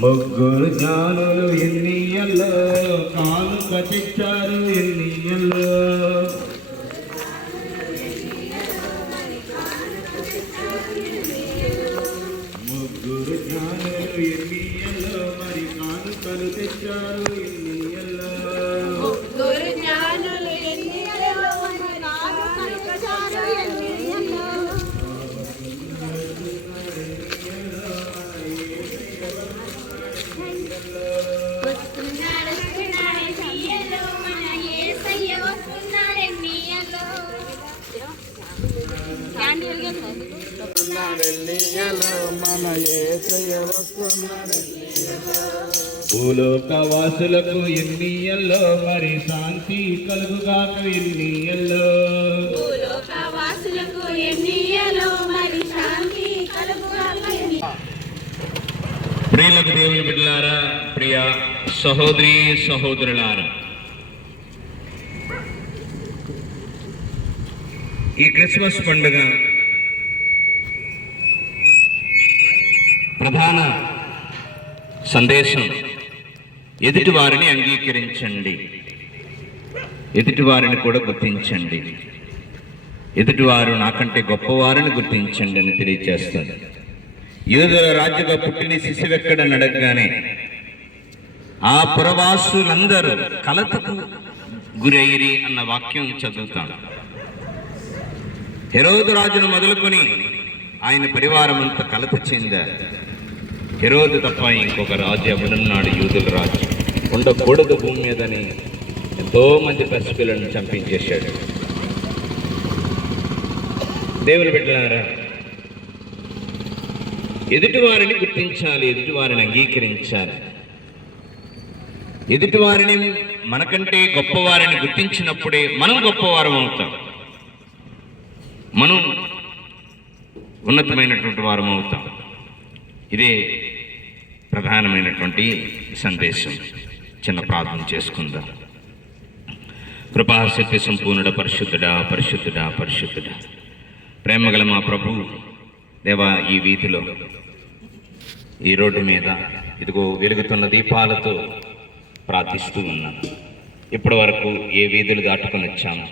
ముగ్గురు జ్ఞానులు ఎన్నియల్లో కానుక కచిచ్చారు ఎన్నియల్లో ముగ్గురు జ్ఞానులు ఎన్నియల్లో మరి కానుకలు తెచ్చారు క్యాండిల్ మన యేసయ్య వస్తున్నాడు భూలోక వాసులకు ఎన్నియల్లో మరి శాంతి కలుగుగాక ఎన్నియల్లో భూలోక వాసులకు ఎన్నియలో మరి శాంతి కలుగుగాక ఎన్ని ప్రియులకు దేవుని బిడ్డలారా ప్రియ సహోదరి సహోదరులారా ఈ క్రిస్మస్ పండుగ ప్రధాన సందేశం. ఎదుటి వారిని అంగీకరించండి. ఎదుటి వారిని కూడా గుర్తించండి. ఎదుటివారు నాకంటే గొప్పవారిని గుర్తించండి అని తెలియజేస్తుంది. యూదుల రాజుగా పుట్టిన శిశువెక్కడని అడగగానే ఆ పురవాసులందరూ కలతకు గురైరి అన్న వాక్యం చదువుతాడు. హెరోదు రాజును మొదలుకొని ఆయన పరివారం అంతా కలత చెందారు. హెరోదు తప్ప ఇంకొక రాజు ఎవడున్నాడు యూదుల రాజు. ఉండకూడదు భూమి మీదని ఎంతో మంది పసిపిల్లలను చంపించేశాడు. దేవుని బిడ్డలారా ఎదుటివారిని గుర్తించాలి ఎదుటివారిని అంగీకరించాలి. ఎదుటివారిని మనకంటే గొప్పవారిని గుర్తించినప్పుడే మనం గొప్పవారం అవుతాం. మనం ఉన్నతమైనటువంటి వారం అవుతాం. ఇదే ప్రధానమైనటువంటి సందేశం. చిన్న ప్రార్థన చేసుకుందాం. కృపాశక్తి సంపూర్ణుడ పరిశుద్ధుడా పరిశుద్ధుడా పరిశుద్ధుడా. ప్రేమగల మా ప్రభు దేవా ఈ వీధిలో ఈ రోడ్డు మీద ఇదిగో వెలుగుతున్న దీపాలతో ప్రార్థిస్తూ ఉన్నాను ఇప్పటి వరకు ఏ వీధులు దాటుకొని వచ్చాము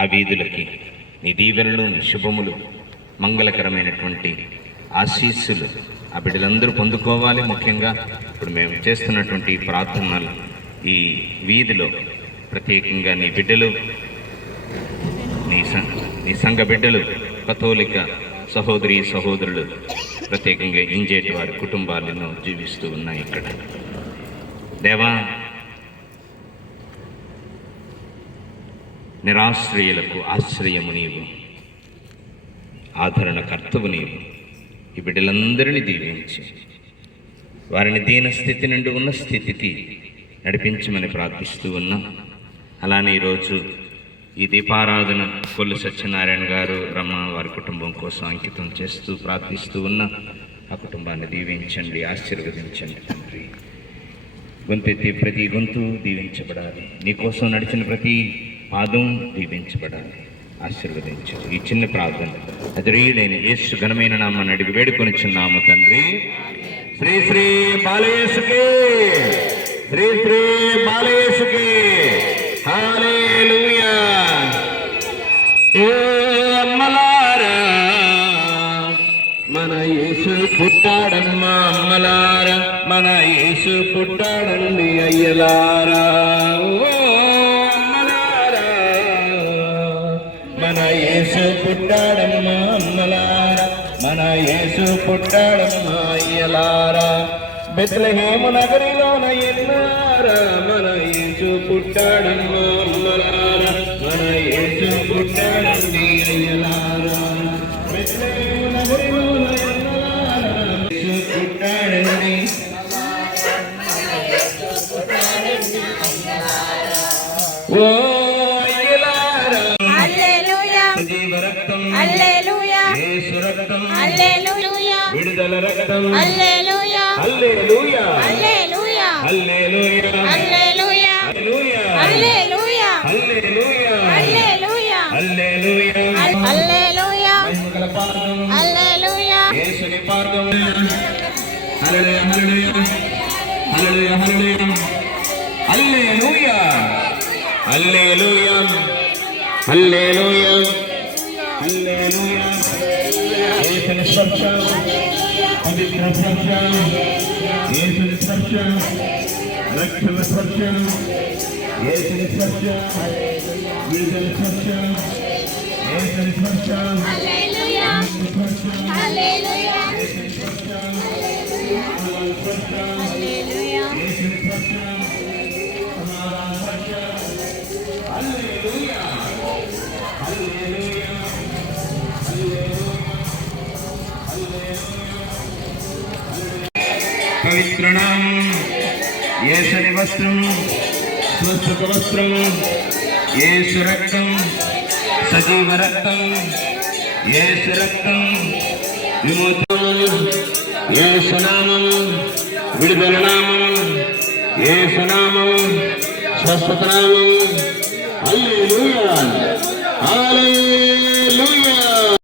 ఆ వీధులకి నీ దీవెనలు నీ శుభములు మంగళకరమైనటువంటి ఆశీస్సులు ఆ బిడ్డలందరూ పొందుకోవాలి. ముఖ్యంగా ఇప్పుడు మేము చేస్తున్నటువంటి ప్రార్థనలు ఈ వీధిలో ప్రత్యేకంగా నీ బిడ్డలు నీ నీ సంఘ బిడ్డలు కథోలిక సహోదరి సహోదరులు ప్రత్యేకంగా ఇంజేటి వారి కుటుంబాలను జీవిస్తూ ఉన్నాయి ఇక్కడ. దేవా నిరాశ్రయులకు ఆశ్రయము నీవు. ఆదరణ కర్తవు నీవు. ఈ బిడ్డలందరినీ దీవించి. వారిని దీన స్థితి నుండి ఉన్న స్థితికి నడిపించమని ప్రార్థిస్తూ ఉన్నాం. అలానే ఈరోజు ఈ దీపారాధన కొల్లు సత్యనారాయణ గారు రమ వారి కుటుంబం కోసం అంకితం చేస్తూ ప్రార్థిస్తూ ఉన్న. ఆ కుటుంబాన్ని దీవించండి ఆశీర్వదించండి తండ్రి. గొంతెత్తి ప్రతి గొంతు దీవించబడాలి. నీకోసం నడిచిన ప్రతి పాదం దీవించబడాలి. ఆశీర్వదించు. ఈ చిన్న ప్రార్థన. అదిరీడైన యేసు ఘనమైన నామని అడిగి వేడుకొని చిన్నాము తండ్రి. శ్రీ శ్రీ బాలయేసుకే. శ్రీ శ్రీ బాలయేసుకే. హల్లెలూయా. ఓ అమ్మలారా మన యేసు పుట్టాడమ్మా అమ్మలారా మన యేసు పుట్టాడండి అయ్యలారా. ఓ పుట్టాడమ్మా అమ్మలారా. మన యేసు పుట్టాడమ్మా అయ్యలారా. బెత్లహేము నగరిలోన ఎన్నారా. మన యేసు పుట్టాడమ్మా అమ్మలారా. మన యేసు పుట్టాడండి అయ్యలారా. ரத்தம் அல்லேலூயா அல்லேலூயா அல்லேலூயா அல்லேலூயா அல்லேலூயா அல்லேலூயா அல்லேலூயா அல்லேலூயா அல்லேலூயா அல்லேலூயா அல்லேலூயா இயேசுவை பாடுவோம் அல்லேலூயா அல்லேலூயா அல்லேலூயா அல்லேலூயா அல்லேலூயா அல்லேலூயா அல்லேலூயா ஏசனின் சப்தம் of the yes, yes, yes, hallelujah, hallelujah, hallelujah, hallelujah. వస్త్రణం ఏషని వస్త్రం స్వస్థత వస్త్రం ఏసు రక్తం సజీవ రక్తం ఏసు రక్తం విమోచనం ఏషు నామం విడుదల నామం ఏషు నామం స్వస్థత నామం. Alleluia hallelujah!